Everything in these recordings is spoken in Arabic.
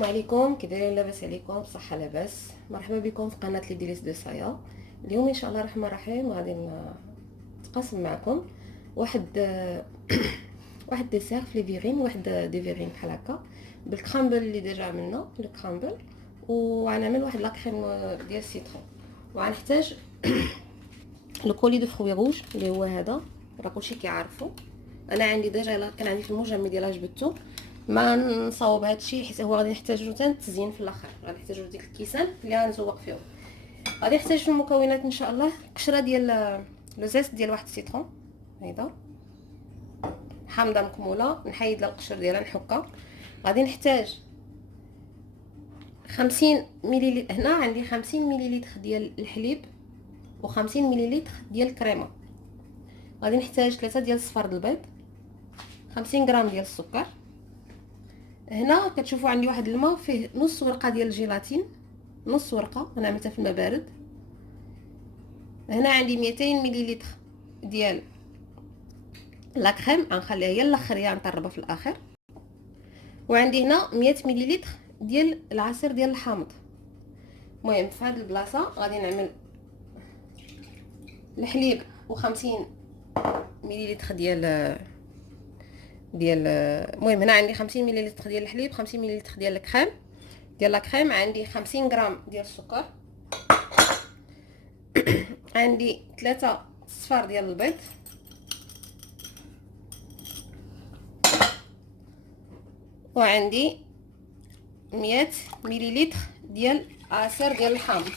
السلام عليكم، كي دايرين؟ لاباس عليكم؟ بصحه لاباس. مرحبا بكم في قناه لي ديليس دو سايا. اليوم ان شاء الله الرحمن الرحيم غادي نتقاسم معكم واحد واحد ديسير في لي فيغين، واحد دي فيغين بحال هكا بالكرامبل اللي ديجا عملنا لو كرامبل، وغنعمل واحد لاكريم ديال السيترون. وغنحتاج لو كولي دو فروي روج اللي هو هذا، راه كلشي كيعرفوا. انا عندي ديجا كان عندي في المجمد ديالها جبدته، ما نصاوب هادشي حيت هو غادي نحتاجو حتى التزيين في الاخر. غادي نحتاجو ديك الكيسان اللي غنزوق فيهم. غادي نحتاج في المكونات ان شاء الله قشره ديال لو زيست ديال واحد السيترون هيدا حامضه مكموله، نحيد لها القشر ديالها نحكها. غادي نحتاج 50 مليلتر، هنا عندي 50 مليلتر ديال الحليب و50 مليلتر ديال الكريمه. غادي نحتاج 3 ديال صفار البيض، 50 غرام ديال السكر. هنا كتشوفوا عندي واحد الماء فيه نص ورقه ديال الجيلاتين، نص ورقه انا عملتها في الماء بارد. هنا عندي 200 مليلتر ديال لا كريم، غنخليها هي الاخر، هي غنطربها في الاخر. وعندي هنا 100 مليلتر ديال العصير ديال الحامض. المهم في هذه البلاصه غادي نعمل الحليب و50 مليلتر ديال المهم هنا عندي 50 مليلتر ديال الحليب، 50 مليلتر ديال الكريم ديال لا كريم، عندي 50 غرام ديال السكر، عندي 3 صفار ديال البيض، وعندي 100 مليلتر ديال عصير ديال الحامض.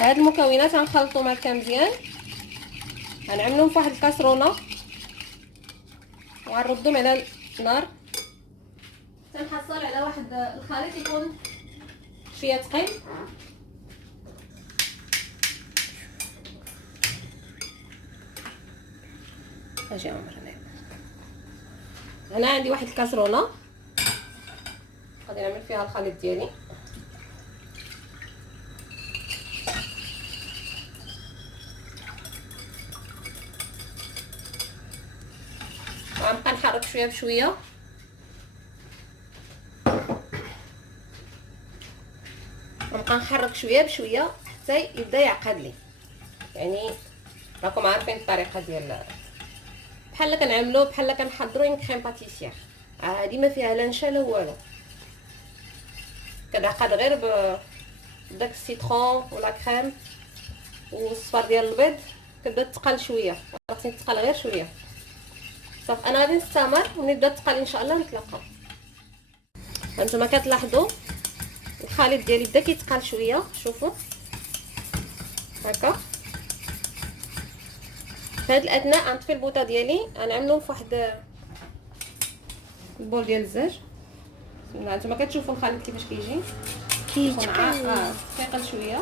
هاد المكونات غنخلطهم هكا مزيان، غنعملهم في واحد الكاسرونه وغنردهم على النار تنحصل على واحد الخليط يكون شويه ثقيل. اجي عمر هنا عندي واحد الكاسرونه غادي نعمل فيها الخليط ديالي. غنبقى نحرك شويه بشويه، غنبقى نحرك شويه بشويه حتى يبدا يعقد لي. يعني راكم عارفين الطريقه ديال بحال كنعملو بحال كنحضروا اون كريم باتيسير. هادي ما فيها لا نشا لا والو، كتعقد غير بداك السيترون ولا كريم والصفار ديال البيض. كتبدا تقل شويه، خاصني تقل غير شويه صافي. انا غادي نستمر ونبدا تقل ان شاء الله نتلاقاو. هانتوما كتلاحظوا الخليط ديالي بدا كيتقل شويه، شوفوا هكا. في هذا الاثناء غنطفي البوطه ديالي، غنعملو في واحد البول ديال الزاج. بسم الله. هانتوما كتشوفوا الخليط كيفاش كيجي ثقيل شويه.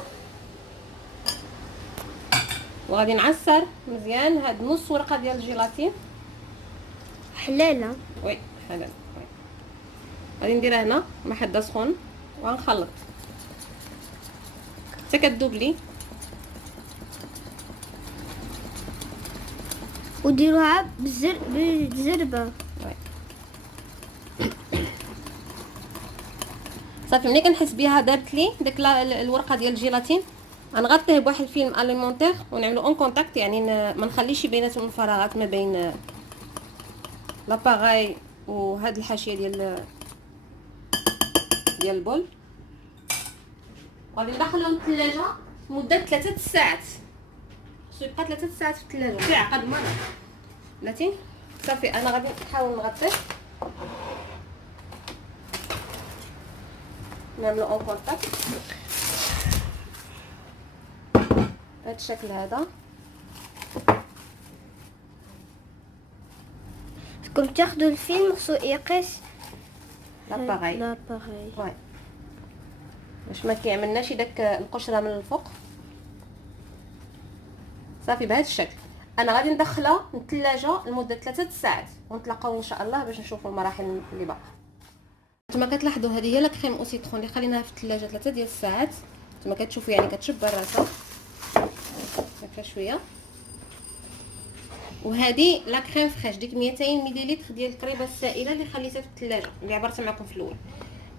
وغادي نعصر مزيان هاد نص ورقه ديال الجيلاتين. حلاله وي حلال. غادي نديرها هنا مع حده سخون وغنخلط حتى كتذوب لي. وديروها بالزربه. صافي ملي كنحس بها دابت لي داك الورقه ديال الجيلاتين، غنغطيه بواحد الفيلم اليمونتير ونعملو اون كونتاكت، يعني ما نخليش بيناتهم الفراغات ما بين لاباغاي وهاد الحاشيه ديال البول. غادي ندخلهم الثلاجه مده 3 ساعات. خصو يبقى 3 ساعات في الثلاجه كيعقد مره بلاتي. صافي انا غادي نحاول نغطيه، نعملو اون كونتاكت بهذا الشكل هذا. كنت تاخدوا الفيلم خصو يقيس لاباغاي وي باش ما كيعملناش داك القشره من الفوق. صافي بهذا الشكل. انا غادي ندخلها للثلاجه لمده 3 ساعات ونتلاقاو ان شاء الله باش نشوفوا المراحل اللي باقا. نتوما كتلاحظوا هذه هي لا كريم او سيترون اللي خليناها في الثلاجه 3 ديال الساعات. نتوما كتشوفوا يعني كتشب راسها هكا شويه. وهذه لا كريم فريش ديك 200 مليلتر ديال الكريمه السائله اللي خليتها في الثلاجه اللي عبرت معكم في الاول.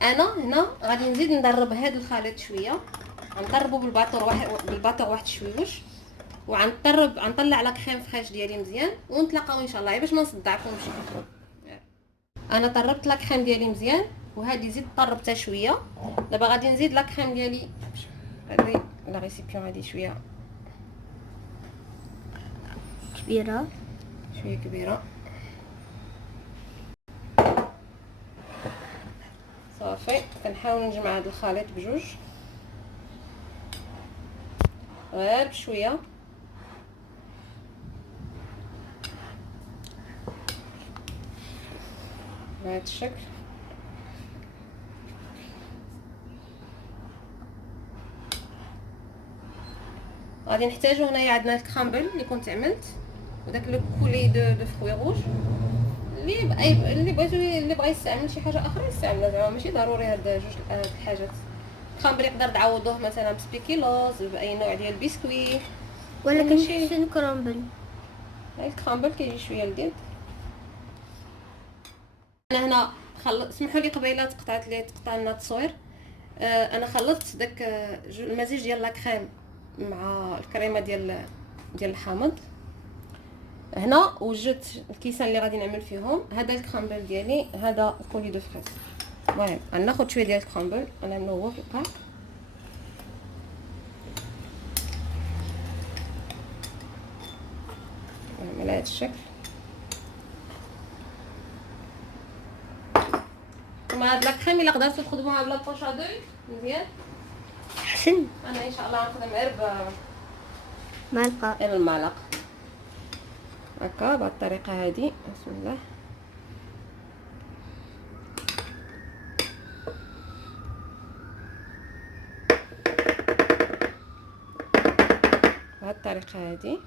انا هنا غادي نزيد ندرب هذا الخليط شويه، غنضربو بالباطور واحد شويوش، غنطلع لا كريم فريش ديالي مزيان، ونتلاقاو ان شاء الله باش ما نصدعكمش. انا طربت لا كريم ديالي مزيان، وهذه زيد طربتها شويه. دابا غادي نزيد لا كريم ديالي، هذه لا ريسيبيون هذه شويه كبيرة. كبيره. صافي كنحاول نجمع هذا الخليط بجوج غير بشويه. بهذا الشكل. غادي نحتاجو هنايا عندنا الكرامبل اللي كنت عملت، وداك لو كولي دو فروي روج. اللي بغا يستعمل شي حاجه اخرى يستعملها، زعما ماشي ضروري هاد جوج الحاجات. الكرامبل يقدر تعوضوه مثلا بسبيكيلوز، باي نوع ديال البسكوي، ولكن حسن كرامبل. هاي الكرامبل كيجي شويه لذيذ. انا هنا سمحوا لي قبيله تقطع لنا التصوير. انا خلطت داك المزيج ديال لا كريم مع الكريمه ديال الحامض. هنا وجدت الكيسان اللي غادي نعمل فيهم. هذا الكرامبل ديالي، هذا الكولي دو فريز. المهم غناخذ شويه ديال الكرامبل غنعملو هو في القاع، على هذا الشكل. ومع هاد لا كريم الا قدرتو تخدموها بلا بوشادوي مزيان حسن. انا ان شاء الله غنخدم غير معلقة. المعلقه هكا بهذه الطريقه هذه. بسم الله. بهذه الطريقه هذه.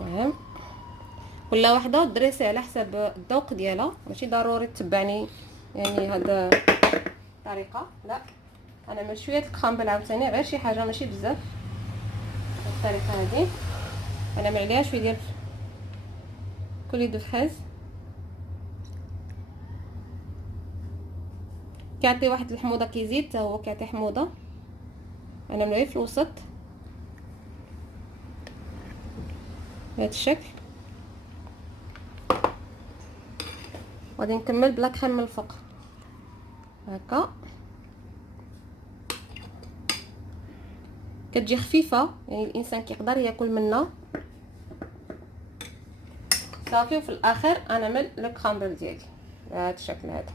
المهم كل وحده دريسي على حسب الذوق ديالها، ماشي ضروري تتبعني يعني هذا الطريقه، لا انا نعمل شويه الكرامبل عاوتاني غير شي حاجه ماشي بزاف. الطريقه هذه غنعمل عليها شويه ديال كولي دو فريز، كيعطي واحد الحموضه، كيزيد حتى هو كيعطي حموضه. غنعملو غير في الوسط بهذا الشكل. غادي نكمل بلا كريم من الفوق هكا. كتجي خفيفه يعني الانسان كيقدر ياكل منها. صافي. وفي الاخر غنعمل لو كرامبل ديالي بهذا الشكل هذا.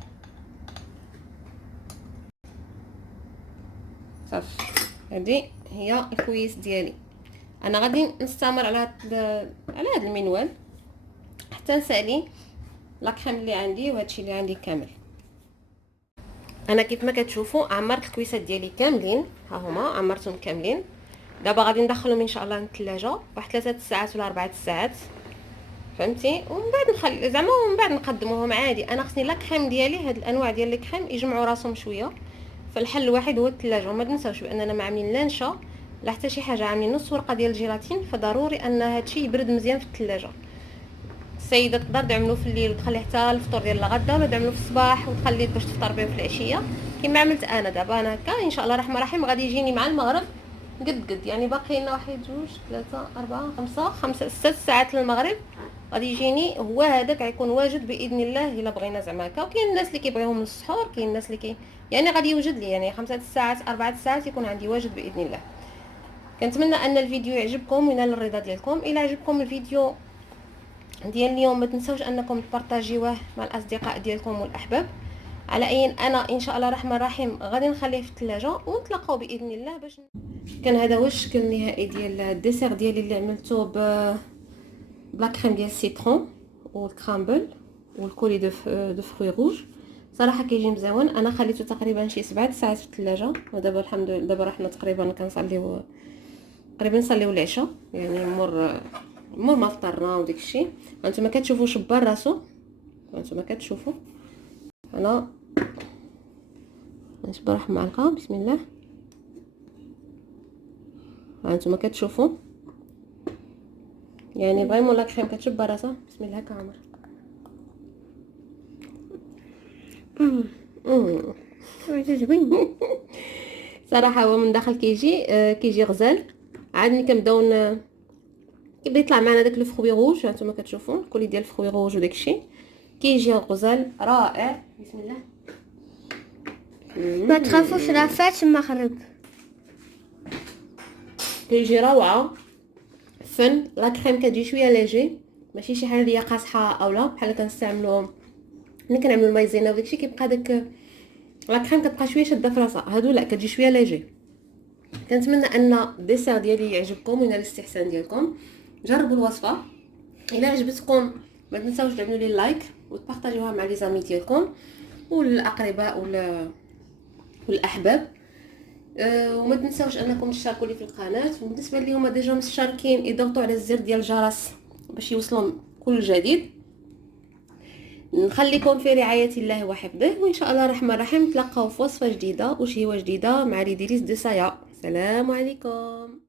صافي هذه هي الكويس ديالي. انا غادي نستمر على هذا المنوال حتى نسالي لا كريم اللي عندي وهادشي اللي عندي كامل. انا كيف ما كتشوفوا عمرت الكويسات ديالي كاملين، ها هما عمرتهم كاملين. دابا غادي ندخلهم ان شاء الله للثلاجه واحد 3 ساعات ولا 4 ساعات، فهمتي؟ ومن بعد نخلي زعما ومن بعد نقدموهم عادي. انا خصني لا كريم ديالي، هاد الانواع ديال الكريم يجمعوا راسهم شويه، فالحل الوحيد هو الثلاجه. وما تنساوش باننا ما عاملين لا نشا لا حتى شي حاجه، عاملين نص ورقه ديال الجيلاتين، فضروري ان هادشي يبرد مزيان في الثلاجه. السيده تقدر تعملو في الليل وتخليه حتى الفطور ديال الغدا، ولا تعملو في الصباح وتخليه باش تفطر به في العشيه كما عملت انا. دابا انا هكا ان شاء الله الرحمن الرحيم غادي يجيني مع المغرب قد يعني باقي لنا 1 2 3 4 5 6 ساعات للمغرب. غادي يجيني هو هذاك غيكون واجد باذن الله الا بغينا زعما هكا. وكاين الناس اللي كيبغيوهم للسحور، كاين الناس اللي يعني غادي يوجد لي يعني 5 ساعات 4 ساعات يكون عندي واجد باذن الله. كنتمنى ان الفيديو يعجبكم وينال الرضا ديالكم. الى عجبكم الفيديو ديال اليوم ما تنساوش انكم تبارطاجيوه مع الاصدقاء ديالكم والاحباب. على اي انا ان شاء الله الرحمن الرحيم غادي نخليه في الثلاجه ونتلاقاو باذن الله باش كان هذا هو الشكل النهائي ديال الديسير ديالي اللي عملته بلا كريم ديال السيترون والكرامبل والكولي دو فروي روج. صراحه كيجي مزيون. انا خليته تقريبا شي 7 ساعات في الثلاجه، ودابا الحمد لله دابا رحنا تقريبا كنصليو قريبا نصليو العشاء يعني مور ما فطرنا وداك الشيء. هانتوما كتشوفوا شبار راسو، هانتوما كتشوفوا. انا نشبر واحد المعلقه بسم الله. هانتوما كتشوفوا يعني فريمون لا كريم كتشب راسها. بسم الله هكا عمر. زوين. صراحه هو من داخل كيجي غزال. عاد ملي كنبداو كيبدا يطلع معنا داك لو فروي روج، هانتوما كتشوفوا الكولي ديال الفروي روج وداكشي كيجي غزال رائع. بسم الله. ما تخافوش راه فات المغرب. كيجي روعه فن. لا كريم كتجي شويه ليجي، ماشي شي حاجه اللي هي قاصحه اولا بحال كنستعملوا ملي كنعملوا المايزينا وداكشي كيبقى داك لا كريم كتبقى شويه شاده في راسها. هادو لا كتجي شويه ليجي. كنتمنى ان الديسير ديالي يعجبكم وينال الاستحسان ديالكم. جربوا الوصفه، الا عجبتكم ما تنساوش تعملوا لي لايك وتبارطاجيوها مع لي زامي ديالكم والاقرباء والاحباب. وما تنساوش انكم تشاركوا لي في القناه، وبالنسبه اللي هما ديجا مشتركين يضغطوا على الزر ديال الجرس باش يوصلهم كل جديد. نخليكم في رعايه الله وحفظه، وان شاء الله الرحمن الرحيم نتلاقاو في وصفه جديده وشهوه جديده مع لي ديليس دو سايا. السلام عليكم.